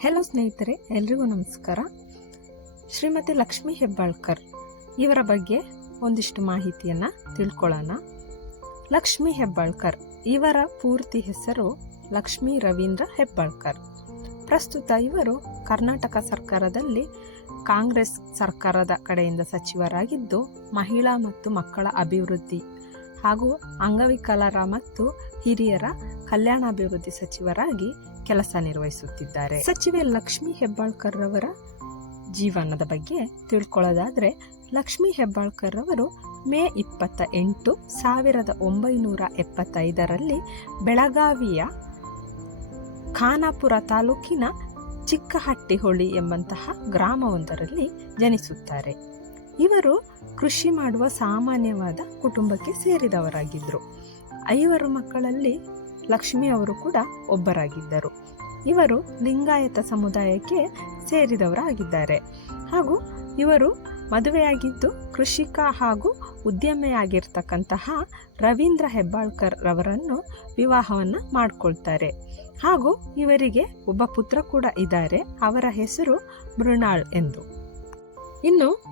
Hello ಸ್ನೇಹಿತರೆ, ಎಲ್ರಿಗೂ ನಮಸ್ಕಾರ. ಶ್ರೀಮತಿ ಲಕ್ಷ್ಮಿ ಹೆಬ್ಬಾಳ್ಕರ್ ಇವರ ಬಗ್ಗೆ ಒಂದಿಷ್ಟು ಮಾಹಿತಿಯನ್ನು ತಿಳ್ಕೊಳ್ಳೋಣ. ಲಕ್ಷ್ಮಿ ಹೆಬ್ಬಾಳ್ಕರ್, ಇವರ ಪೂರ್ತಿ ಹೆಸರು ಲಕ್ಷ್ಮೀ ರವೀಂದ್ರ ಹೆಬ್ಬಾಳ್ಕರ್. ಪ್ರಸ್ತುತ ಇವರು ಕರ್ನಾಟಕ ಸರ್ಕಾರದಲ್ಲಿ ಕಾಂಗ್ರೆಸ್ ಸರ್ಕಾರದ ಕಡೆಯಿಂದ ಸಚಿವರಾಗಿದ್ದು, ಮಹಿಳಾ ಮತ್ತು ಮಕ್ಕಳ ಅಭಿವೃದ್ಧಿ ಹಾಗೂ ಅಂಗವಿಕಲರ ಮತ್ತು ಹಿರಿಯರ ಕಲ್ಯಾಣಾಭಿವೃದ್ಧಿ ಸಚಿವರಾಗಿ ಕೆಲಸ ನಿರ್ವಹಿಸುತ್ತಿದ್ದಾರೆ. ಸಚಿವೆ ಲಕ್ಷ್ಮಿ ಹೆಬ್ಬಾಳ್ಕರ್ ರವರ ಜೀವನದ ಬಗ್ಗೆ ತಿಳ್ಕೊಳ್ಳೋದಾದ್ರೆ, ಲಕ್ಷ್ಮಿ ಹೆಬ್ಬಾಳ್ಕರ್ ರವರು ಮೇ ಇಪ್ಪತ್ತ ಎಂಟು ಸಾವಿರದ ಒಂಬೈನೂರ ಎಪ್ಪತ್ತೈದರಲ್ಲಿ ಬೆಳಗಾವಿಯ ಖಾನಾಪುರ ತಾಲೂಕಿನ ಚಿಕ್ಕಹಟ್ಟಿಹೊಳಿ ಎಂಬಂತಹ ಗ್ರಾಮವೊಂದರಲ್ಲಿ ಜನಿಸುತ್ತಾರೆ. ಇವರು ಕೃಷಿ ಮಾಡುವ ಸಾಮಾನ್ಯವಾದ ಕುಟುಂಬಕ್ಕೆ ಸೇರಿದವರಾಗಿದ್ದರು ಐವರು ಮಕ್ಕಳಲ್ಲಿ ಲಕ್ಷ್ಮಿ ಅವರು ಕೂಡ ಒಬ್ಬರಾಗಿದ್ದರು. ಇವರು ಲಿಂಗಾಯತ ಸಮುದಾಯಕ್ಕೆ ಸೇರಿದವರಾಗಿದ್ದಾರೆ. ಹಾಗೂ ಇವರು ಮದುವೆಯಾಗಿದ್ದು ಕೃಷಿಕ ಹಾಗೂ ಉದ್ಯಮಿಯಾಗಿರ್ತಕ್ಕಂತಹ ರವೀಂದ್ರ ಹೆಬ್ಬಾಳ್ಕರ್ ರವರನ್ನು ವಿವಾಹವನ್ನು ಮಾಡಿಕೊಳ್ತಾರೆ. ಹಾಗೂ ಇವರಿಗೆ ಒಬ್ಬ ಪುತ್ರ ಕೂಡ ಇದ್ದಾರೆ. ಅವರ ಹೆಸರು ಮೃಣಾಳ್ ಎಂದು. ಇನ್ನು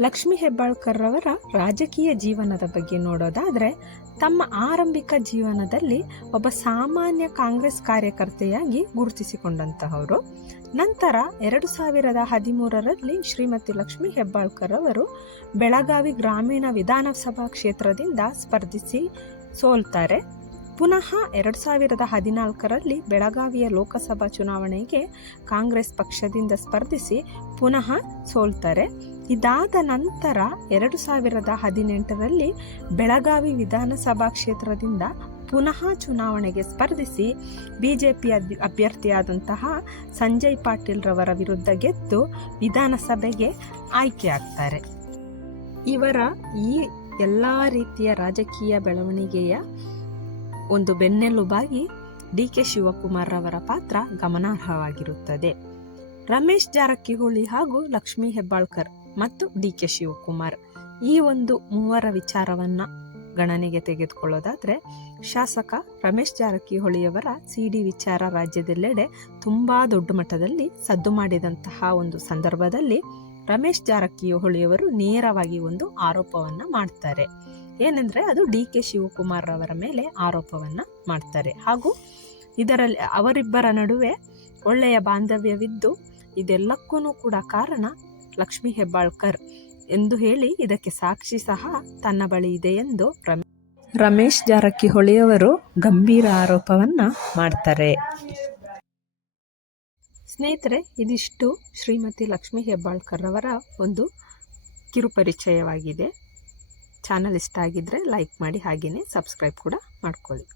ಲಕ್ಷ್ಮಿ ಹೆಬ್ಬಾಳ್ಕರ್ ರವರ ರಾಜಕೀಯ ಜೀವನದ ಬಗ್ಗೆ ನೋಡೋದಾದರೆ, ತಮ್ಮ ಆರಂಭಿಕ ಜೀವನದಲ್ಲಿ ಒಬ್ಬ ಸಾಮಾನ್ಯ ಕಾಂಗ್ರೆಸ್ ಕಾರ್ಯಕರ್ತೆಯಾಗಿ ಗುರುತಿಸಿಕೊಂಡಂತಹವರು. ನಂತರ ಎರಡು ಸಾವಿರದ ಹದಿಮೂರರಲ್ಲಿ ಶ್ರೀಮತಿ ಲಕ್ಷ್ಮಿ ಹೆಬ್ಬಾಳ್ಕರ್ ಅವರು ಬೆಳಗಾವಿ ಗ್ರಾಮೀಣ ವಿಧಾನಸಭಾ ಕ್ಷೇತ್ರದಿಂದ ಸ್ಪರ್ಧಿಸಿ ಸೋಲ್ತಾರೆ. ಪುನಃ ಎರಡು ಸಾವಿರದ ಹದಿನಾಲ್ಕರಲ್ಲಿ ಬೆಳಗಾವಿಯ ಲೋಕಸಭಾ ಚುನಾವಣೆಗೆ ಕಾಂಗ್ರೆಸ್ ಪಕ್ಷದಿಂದ ಸ್ಪರ್ಧಿಸಿ ಪುನಃ ಸೋಲ್ತಾರೆ. ಇದಾದ ನಂತರ ಎರಡು ಸಾವಿರದ ಹದಿನೆಂಟರಲ್ಲಿ ಬೆಳಗಾವಿ ವಿಧಾನಸಭಾ ಕ್ಷೇತ್ರದಿಂದ ಪುನಃ ಚುನಾವಣೆಗೆ ಸ್ಪರ್ಧಿಸಿ ಬಿ ಜೆ ಬಿಜೆಪಿ ಅಭ್ಯರ್ಥಿಯಾದಂತಹ ಸಂಜಯ್ ಪಾಟೀಲ್ರವರ ವಿರುದ್ಧ ಗೆದ್ದು ವಿಧಾನಸಭೆಗೆ ಆಯ್ಕೆಯಾಗ್ತಾರೆ ಇವರ ಈ ಎಲ್ಲ ರೀತಿಯ ರಾಜಕೀಯ ಬೆಳವಣಿಗೆಯ ಒಂದು ಬೆನ್ನೆಲುಬಾಗಿ ಡಿ ಕೆ ಶಿವಕುಮಾರ್ ಅವರ ಪಾತ್ರ ಗಮನಾರ್ಹವಾಗಿರುತ್ತದೆ. ರಮೇಶ್ ಜಾರಕಿಹೊಳಿ ಹಾಗೂ ಲಕ್ಷ್ಮೀ ಹೆಬ್ಬಾಳ್ಕರ್ ಮತ್ತು ಡಿ ಕೆ ಶಿವಕುಮಾರ್ ಈ ಒಂದು ಮೂವರ ವಿಚಾರವನ್ನ ಗಣನೆಗೆ ತೆಗೆದುಕೊಳ್ಳೋದಾದ್ರೆ ಶಾಸಕ ರಮೇಶ್ ಜಾರಕಿಹೊಳಿಯವರ ಸಿ ಡಿ ವಿಚಾರ ರಾಜ್ಯದೆಲ್ಲೆಡೆ ತುಂಬಾ ದೊಡ್ಡ ಮಟ್ಟದಲ್ಲಿ ಸದ್ದು ಮಾಡಿದಂತಹ ಒಂದು ಸಂದರ್ಭದಲ್ಲಿ ರಮೇಶ್ ಜಾರಕಿಹೊಳಿಯವರು ನೇರವಾಗಿ ಒಂದು ಆರೋಪವನ್ನ ಮಾಡ್ತಾರೆ. ಏನಂದ್ರೆ ಅದು ಡಿ ಕೆ ಶಿವಕುಮಾರ್ ಅವರ ಮೇಲೆ ಆರೋಪವನ್ನ ಮಾಡ್ತಾರೆ. ಹಾಗೂ ಇದರಲ್ಲಿ ಅವರಿಬ್ಬರ ನಡುವೆ ಒಳ್ಳೆಯ ಬಾಂಧವ್ಯವಿದ್ದು ಇದೆಲ್ಲಕ್ಕೂ ಕೂಡ ಕಾರಣ ಲಕ್ಷ್ಮಿ ಹೆಬ್ಬಾಳ್ಕರ್ ಎಂದು ಹೇಳಿ ಇದಕ್ಕೆ ಸಾಕ್ಷಿ ಸಹ ತನ್ನ ಬಳಿ ಇದೆ ಎಂದು ರಮೇಶ್ ಜಾರಕಿಹೊಳಿಯವರು ಗಂಭೀರ ಆರೋಪವನ್ನ ಮಾಡ್ತಾರೆ. ಸ್ನೇಹಿತರೆ, ಇದಿಷ್ಟು ಶ್ರೀಮತಿ ಲಕ್ಷ್ಮಿ ಹೆಬ್ಬಾಳ್ಕರ್ ಅವರ ಒಂದು ಕಿರುಪರಿಚಯವಾಗಿದೆ. ಚಾನಲ್ ಇಷ್ಟ ಆಗಿದ್ದರೆ ಲೈಕ್ ಮಾಡಿ ಹಾಗೆಯೇ ಸಬ್ಸ್ಕ್ರೈಬ್ ಕೂಡ ಮಾಡ್ಕೊಳ್ಳಿ.